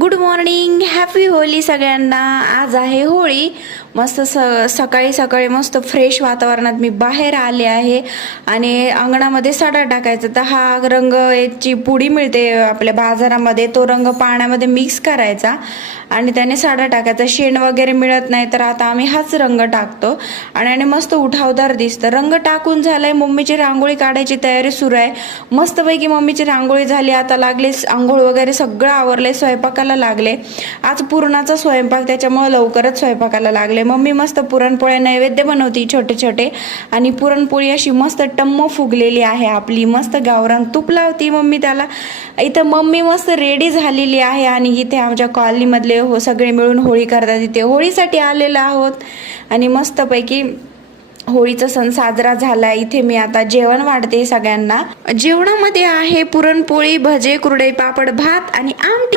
Good morning, happy Holy सगळ्यांना. आज आहे होळी. मस्त सकाळी सकाळी मस्त फ्रेश वातावरणात मी बाहेर आले आहे आणि अंगणामध्ये सडा टाकायचा. तर हा रंग याची पुडी मिळते आपल्या बाजारामध्ये, तो रंग पाण्यामध्ये मिक्स करायचा आणि त्याने सडा टाकायचा. शेण वगैरे मिळत नाही तर आता आम्ही हाच रंग टाकतो आणि मस्त उठावदार दिसतं. रंग टाकून झालाय, मम्मीची रांगोळी काढायची तयारी सुरू आहे. मस्तपैकी मम्मीची रांगोळी झाली. आता लागले आंघोळ वगैरे सगळं आवरले, स्वयंपाकाला लागले. आज पुरणाचा स्वयंपाक, त्याच्यामुळे लवकरच स्वयंपाकाला लागले. मम्मी मस्त पुरणपोळ्या नैवेद्य बनवती छोटे छोटे आणि पुरणपोळी अशी मस्त टम्म फुगलेली आहे आपली. मस्त गावरान तूप लावती मम्मी त्याला. इथं मम्मी मस्त रेडी झालेली आहे आणि इथे आमच्या कॉलनीमधले सगळे मिळून होळी करतात. इथे होळीसाठी आलेलो आहोत आणि मस्तपैकी होळीचा सण साजरा झाला. इथे मी आता जेवण वाढते सगळ्यांना. जेवणामध्ये आहे पुरणपोळी, भजे, कुरडई, पापड, भात आणि आमटी.